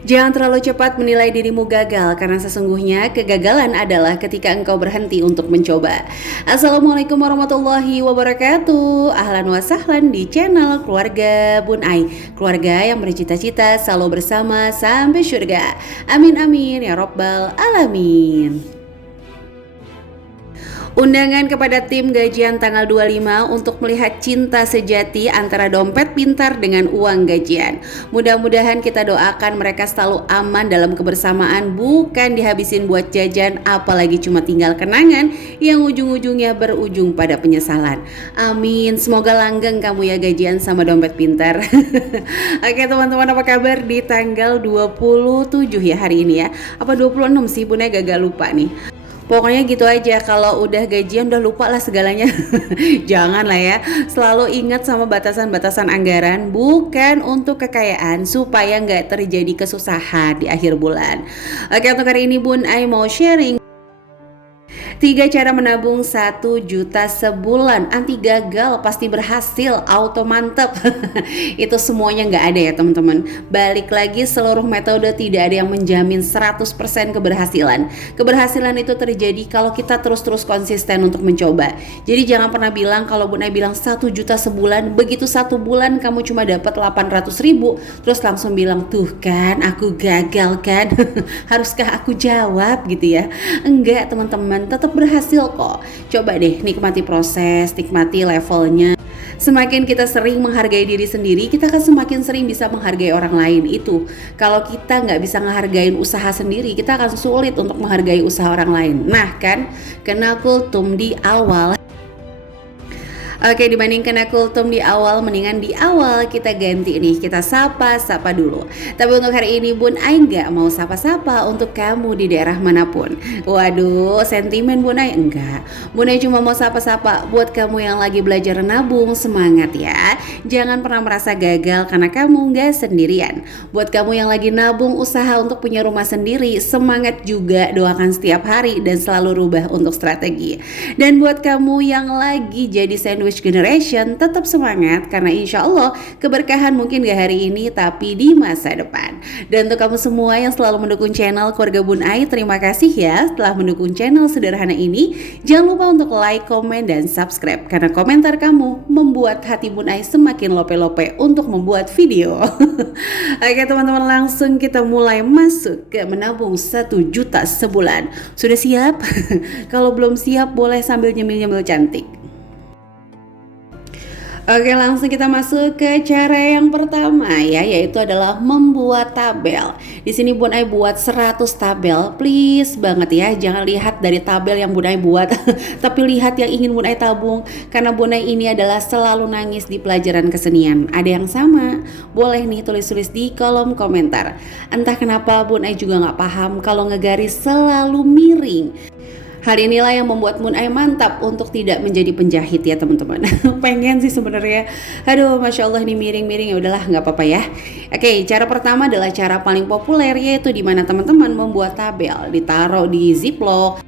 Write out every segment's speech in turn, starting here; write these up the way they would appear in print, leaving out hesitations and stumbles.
Jangan terlalu cepat menilai dirimu gagal karena sesungguhnya kegagalan adalah ketika engkau berhenti untuk mencoba. Assalamualaikum warahmatullahi wabarakatuh. Ahlan wa sahlan di channel Keluarga Bun Ai. Keluarga yang bercita-cita selalu bersama sampai surga. Amin amin ya robbal alamin. Undangan kepada tim gajian tanggal 25 untuk melihat cinta sejati antara dompet pintar dengan uang gajian. Mudah-mudahan kita doakan mereka selalu aman dalam kebersamaan, bukan dihabisin buat jajan, apalagi cuma tinggal kenangan yang ujung-ujungnya berujung pada penyesalan. Amin, semoga langgeng kamu ya gajian sama dompet pintar. Oke teman-teman, apa kabar di tanggal 27 ya hari ini ya? Apa 26 sih, Bunda gagal lupa nih. Pokoknya gitu aja, kalau udah gajian udah lupa lah segalanya. Jangan lah ya, selalu ingat sama batasan-batasan anggaran, bukan untuk kekayaan, supaya nggak terjadi kesusahan di akhir bulan. Oke, untuk hari ini Bun Ai mau sharing 3 cara menabung 1 juta sebulan. Anti gagal, pasti berhasil, auto mantep. Itu semuanya nggak ada ya teman-teman. Balik lagi, seluruh metode tidak ada yang menjamin 100% keberhasilan. Keberhasilan itu terjadi kalau kita terus-terus konsisten untuk mencoba. Jadi jangan pernah bilang, kalau Bun Ai bilang 1 juta sebulan, begitu 1 bulan kamu cuma dapat 800 ribu, terus langsung bilang, tuh kan aku gagal kan. Haruskah aku jawab gitu ya? Enggak teman-teman, tetap berhasil kok. Coba deh nikmati proses, nikmati levelnya. Semakin kita sering menghargai diri sendiri, kita akan semakin sering bisa menghargai orang lain. Itu kalau kita nggak bisa ngehargain usaha sendiri, kita akan sulit untuk menghargai usaha orang lain. Nah kan, kena kultum di awal. Oke, dibandingkan kultum di awal, mendingan di awal kita ganti nih, kita sapa dulu. Tapi untuk hari ini Bun Ai nggak mau sapa-sapa untuk kamu di daerah manapun. Waduh, sentimen Bun Ai enggak. Bun Ai cuma mau sapa-sapa buat kamu yang lagi belajar nabung, semangat ya. Jangan pernah merasa gagal karena kamu nggak sendirian. Buat kamu yang lagi nabung usaha untuk punya rumah sendiri, semangat juga, doakan setiap hari dan selalu rubah untuk strategi. Dan buat kamu yang lagi jadi sandwich generation, tetap semangat karena insya Allah keberkahan mungkin gak hari ini tapi di masa depan. Dan untuk kamu semua yang selalu mendukung channel Keluarga Bun Ai, terima kasih ya telah mendukung channel sederhana ini. Jangan lupa untuk like, komen, dan subscribe karena komentar kamu membuat hati Bun Ai semakin lope-lope untuk membuat video. Oke teman-teman, langsung kita mulai masuk ke menabung 1 juta sebulan. Sudah siap? Kalau belum siap boleh sambil nyemil-nyemil cantik. Oke, langsung kita masuk ke cara yang pertama ya, yaitu adalah membuat tabel. Di sini Bun Ai buat 100 tabel. Please banget ya, jangan lihat dari tabel yang Bun Ai buat, tapi lihat yang ingin Bun Ai tabung. Karena Bun Ai ini adalah selalu nangis di pelajaran kesenian. Ada yang sama? Boleh nih tulis-tulis di kolom komentar. Entah kenapa Bun Ai juga nggak paham kalau ngegaris selalu miring. Hal inilah yang membuat Bun Ai mantap untuk tidak menjadi penjahit ya teman-teman. Pengen sih sebenarnya. Aduh, masya Allah ini miring-miring, ya udahlah nggak apa-apa ya. Oke, cara pertama adalah cara paling populer, yaitu dimana teman-teman membuat tabel, ditaruh di ziplock.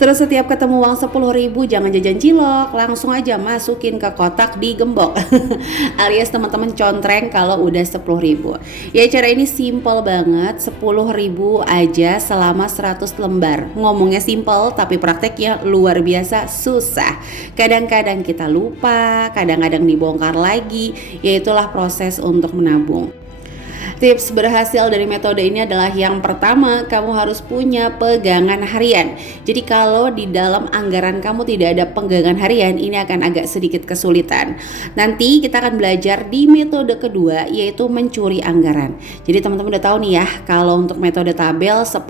Terus setiap ketemu uang 10.000 jangan jajan cilok, langsung aja masukin ke kotak digembok. Alias teman-teman contreng kalau udah 10.000. Ya cara ini simple banget, 10.000 aja selama 100 lembar. Ngomongnya simple tapi prakteknya luar biasa susah. Kadang-kadang kita lupa, kadang-kadang dibongkar lagi. Yaitulah proses untuk menabung. Tips berhasil dari metode ini adalah yang pertama, kamu harus punya pegangan harian. Jadi kalau di dalam anggaran kamu tidak ada pegangan harian, ini akan agak sedikit kesulitan. Nanti kita akan belajar di metode kedua, yaitu mencuri anggaran. Jadi teman-teman udah tahu nih ya, kalau untuk metode tabel 10.000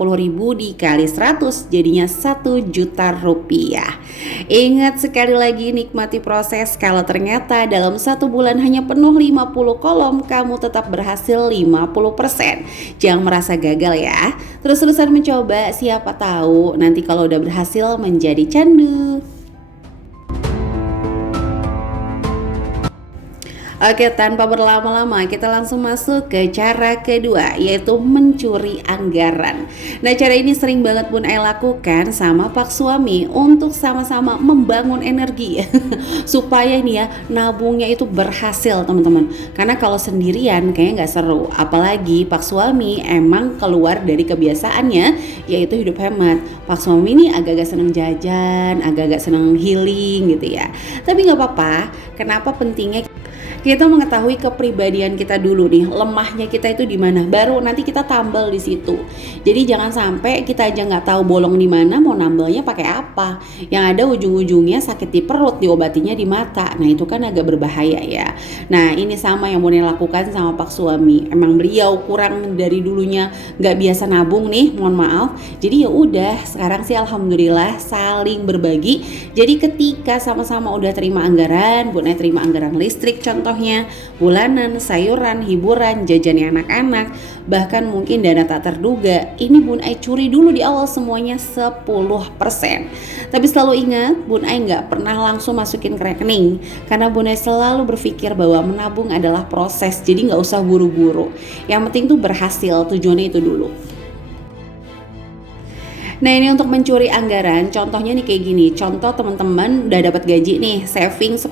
dikali 100 jadinya 1 juta rupiah. Ingat sekali lagi, nikmati proses. Kalau ternyata dalam 1 bulan hanya penuh 50 kolom, kamu tetap berhasil 50%. Jangan merasa gagal ya. Terus-terusan mencoba, siapa tahu nanti kalau udah berhasil menjadi candu. Oke, tanpa berlama-lama kita langsung masuk ke cara kedua, yaitu mencuri anggaran. Nah, cara ini sering banget Bun Ai lakukan sama pak suami untuk sama-sama membangun energi supaya nih ya nabungnya itu berhasil teman-teman. Karena kalau sendirian kayaknya nggak seru, apalagi pak suami emang keluar dari kebiasaannya yaitu hidup hemat. Pak suami ini agak-agak seneng jajan, agak-agak seneng healing gitu ya. Tapi nggak apa-apa. Kenapa pentingnya kita mengetahui kepribadian kita dulu nih, lemahnya kita itu di mana, baru nanti kita tambal di situ. Jadi jangan sampai kita aja nggak tahu bolong di mana, mau nambalnya pakai apa. Yang ada ujung-ujungnya sakit di perut, diobatinya di mata. Nah itu kan agak berbahaya ya. Nah ini sama yang Bune lakukan sama pak suami. Emang beliau kurang dari dulunya nggak biasa nabung nih, mohon maaf. Jadi ya udah, sekarang sih alhamdulillah saling berbagi. Jadi ketika sama-sama udah terima anggaran, Bune terima anggaran listrik contohnya, bulanan, sayuran, hiburan, jajannya anak-anak, bahkan mungkin dana tak terduga, ini Bun Ai curi dulu di awal semuanya 10%. Tapi selalu ingat, Bun Ai nggak pernah langsung masukin ke rekening, karena Bun Ai selalu berpikir bahwa menabung adalah proses, jadi nggak usah buru-buru. Yang penting tuh berhasil, tujuannya itu dulu. Nah ini untuk mencuri anggaran, contohnya nih kayak gini. Contoh teman-teman udah dapat gaji nih, saving 10%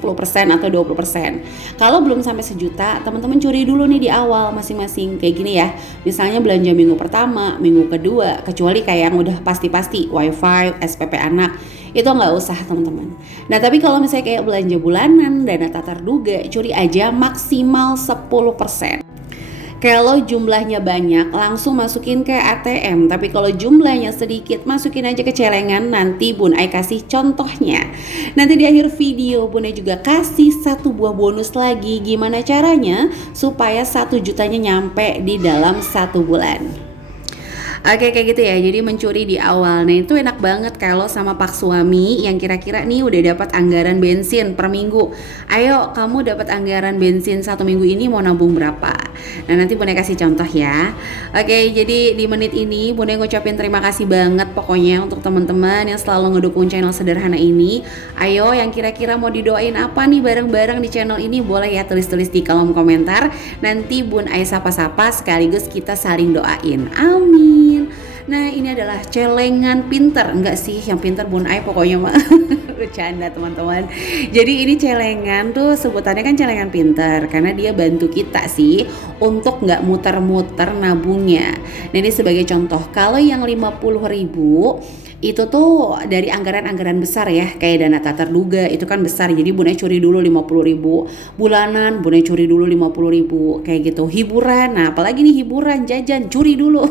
atau 20%. Kalau belum sampai sejuta, teman-teman curi dulu nih di awal masing-masing. Kayak gini ya, misalnya belanja minggu pertama, minggu kedua, kecuali kayak yang udah pasti-pasti, wifi, SPP anak, itu nggak usah teman-teman. Nah tapi kalau misalnya kayak belanja bulanan, dana tak terduga, curi aja maksimal 10%. Kalau jumlahnya banyak langsung masukin ke ATM, tapi kalau jumlahnya sedikit masukin aja ke celengan. Nanti Bun Ai kasih contohnya. Nanti di akhir video Bun Ai juga kasih satu buah bonus lagi, gimana caranya supaya 1 jutanya nyampe di dalam 1 bulan. Oke kayak gitu ya, jadi mencuri di awal. Nah itu enak banget kalau sama pak suami yang kira-kira nih udah dapat anggaran bensin per minggu. Ayo kamu dapat anggaran bensin 1 minggu ini mau nabung berapa? Nah nanti Bune kasih contoh ya. Oke jadi di menit ini Bune ngucapin terima kasih banget pokoknya untuk teman-teman yang selalu ngedukung channel sederhana ini. Ayo yang kira-kira mau didoain apa nih bareng-bareng di channel ini, boleh ya tulis-tulis di kolom komentar. Nanti Bun Ai sapa-sapa sekaligus kita saling doain. Amin. Nah ini adalah celengan pinter, enggak sih yang pinter Bun Ai pokoknya mah bercanda teman-teman. Jadi ini celengan tuh sebutannya kan celengan pinter karena dia bantu kita sih untuk nggak muter-muter nabungnya. Nah ini sebagai contoh, kalau yang 50.000 itu tuh dari anggaran-anggaran besar ya, kayak dana tak terduga itu kan besar, jadi Bun Ai curi dulu 50.000. Bulanan Bun Ai curi dulu 50.000 kayak gitu. Hiburan, nah apalagi nih hiburan, jajan, curi dulu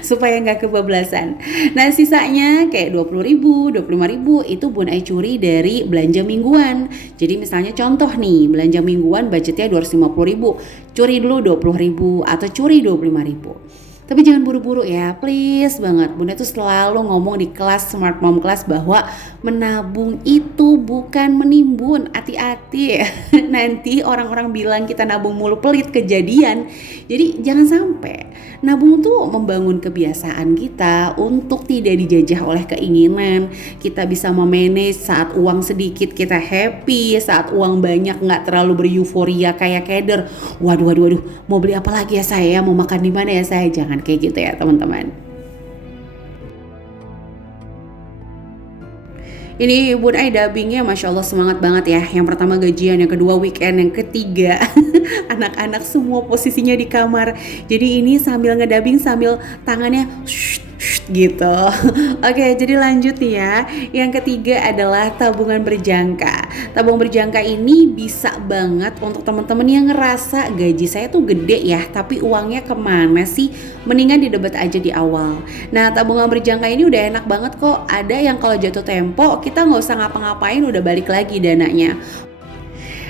supaya nggak kebablasan. Nah sisanya kayak 20.000, 25.000 itu Bun Ai curi dari belanja mingguan. Jadi misalnya contoh nih, belanja mingguan budgetnya 250.000, curi dulu 20.000 atau curi 25.000. Tapi jangan buru-buru ya, please banget. Bunda tuh selalu ngomong di kelas Smart Mom Class bahwa menabung itu bukan menimbun. Hati-hati nanti orang-orang bilang kita nabung mulu, pelit kejadian. Jadi jangan sampai. Nabung tuh membangun kebiasaan kita untuk tidak dijajah oleh keinginan. Kita bisa memanage saat uang sedikit kita happy, saat uang banyak nggak terlalu bereuforia kayak keder. Waduh, mau beli apa lagi ya saya? Mau makan di mana ya saya? Jangan kayak gitu ya teman-teman. Ini Bun Ai dubbingnya Masya Allah semangat banget ya. Yang pertama gajian, yang kedua weekend, yang ketiga anak-anak semua posisinya di kamar. Jadi ini sambil ngedubbing sambil tangannya gitu. Oke, jadi lanjut nih ya. Yang ketiga adalah tabungan berjangka. Tabung berjangka ini bisa banget untuk teman-teman yang ngerasa gaji saya tuh gede ya, tapi uangnya kemana sih? Mendingan didebat aja di awal. Nah, tabungan berjangka ini udah enak banget kok. Ada yang kalau jatuh tempo kita nggak usah ngapa-ngapain udah balik lagi dananya.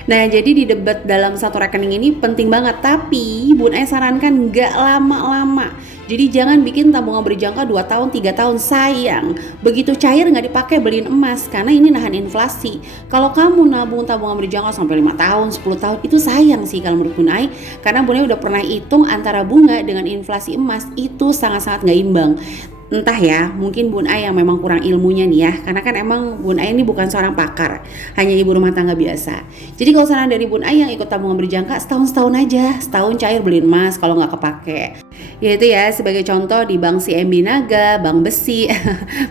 Nah jadi di debat dalam satu rekening ini penting banget, tapi Bun Ai sarankan nggak lama-lama. Jadi jangan bikin tabungan berjangka 2 tahun, 3 tahun, sayang. Begitu cair nggak dipakai beliin emas, karena ini nahan inflasi. Kalau kamu nabung tabungan berjangka sampai 5 tahun, 10 tahun, itu sayang sih kalau menurut Bun Ai. Karena Bun Ai udah pernah hitung antara bunga dengan inflasi emas, itu sangat-sangat nggak imbang. Entah ya, mungkin Bun Ai yang memang kurang ilmunya nih ya, karena kan emang Bun Ai ini bukan seorang pakar, hanya ibu rumah tangga biasa. Jadi kalau saran dari Bun Ai yang ikut tabungan berjangka, setahun-setahun aja, setahun cair beliin emas kalau nggak kepake. Yaitu ya sebagai contoh di Bank CMB Naga, Bank Besi,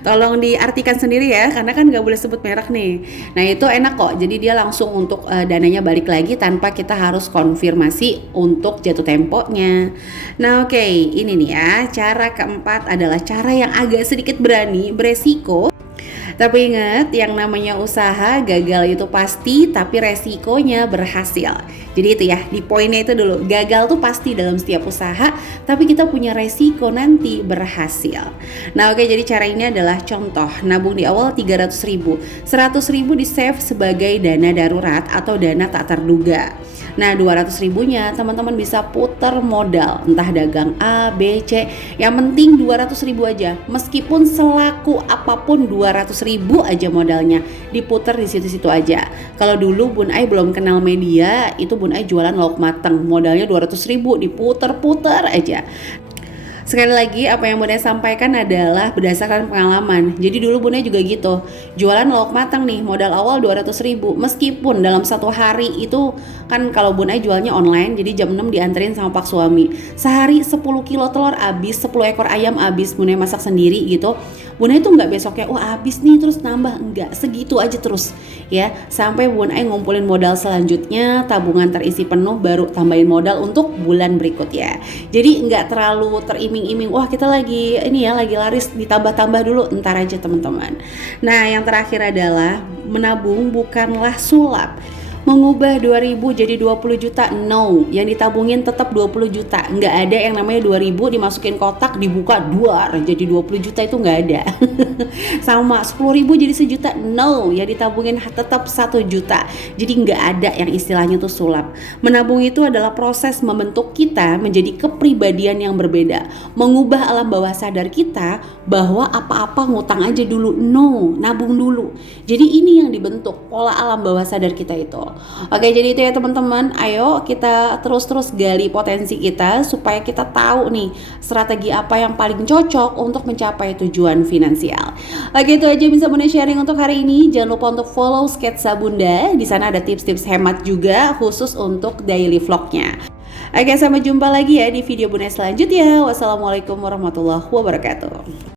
tolong diartikan sendiri ya, karena kan nggak boleh sebut merek nih. Nah itu enak kok, jadi dia langsung untuk dananya balik lagi tanpa kita harus konfirmasi untuk jatuh temponya. Nah oke, ini nih ya, cara keempat adalah cara yang agak sedikit berani, beresiko. Tapi ingat, yang namanya usaha gagal itu pasti, tapi resikonya berhasil. Jadi itu ya, di poinnya itu dulu, gagal tuh pasti dalam setiap usaha, tapi kita punya resiko nanti berhasil. Nah oke, jadi cara ini adalah contoh, nabung di awal 300.000, 100.000 di save sebagai dana darurat atau dana tak terduga. Nah 200 ribunya teman-teman bisa putar modal, entah dagang A, B, C, yang penting 200 ribu aja. Meskipun selaku apapun 200 ribu aja modalnya, diputar di situ-situ aja. Kalau dulu Bun Ai belum kenal media, itu Bun Ai jualan lauk mateng, modalnya 200 ribu, diputar-putar aja. Sekali lagi, apa yang Bunda sampaikan adalah berdasarkan pengalaman. Jadi dulu Bunda juga gitu, jualan lauk matang nih, modal awal 200.000. Meskipun dalam satu hari itu kan kalau Bunda jualnya online, jadi jam 6 dianterin sama pak suami. Sehari 10 kilo telur habis, 10 ekor ayam habis, Bunda masak sendiri gitu. Bunda itu nggak besoknya, wah habis nih terus nambah, enggak, segitu aja terus ya. Sampai Bunda ngumpulin modal selanjutnya, tabungan terisi penuh, baru tambahin modal untuk bulan berikutnya. Jadi nggak terlalu teriming-iming, wah kita lagi ini ya lagi laris, ditambah-tambah dulu, entar aja teman-teman. Nah yang terakhir adalah menabung bukanlah sulap. Mengubah 2.000 jadi 20 juta, no. Yang ditabungin tetap 20 juta. Nggak ada yang namanya 2.000 dimasukin kotak, dibuka duar jadi 20 juta, itu nggak ada. Sama 10.000 jadi 1 juta, no. Yang ditabungin tetap 1 juta. Jadi nggak ada yang istilahnya tuh sulap. Menabung itu adalah proses membentuk kita menjadi kepribadian yang berbeda. Mengubah alam bawah sadar kita bahwa apa-apa ngutang aja dulu, no. Nabung dulu. Jadi ini yang dibentuk, pola alam bawah sadar kita itu. Oke, jadi itu ya teman-teman. Ayo kita terus-terus gali potensi kita supaya kita tahu nih strategi apa yang paling cocok untuk mencapai tujuan finansial. Oke, itu aja bisa Bunda sharing untuk hari ini. Jangan lupa untuk follow Sketsa Bunda. Di sana ada tips-tips hemat juga khusus untuk daily vlognya. Oke, sampai jumpa lagi ya di video Bunda selanjutnya. Wassalamualaikum warahmatullahi wabarakatuh.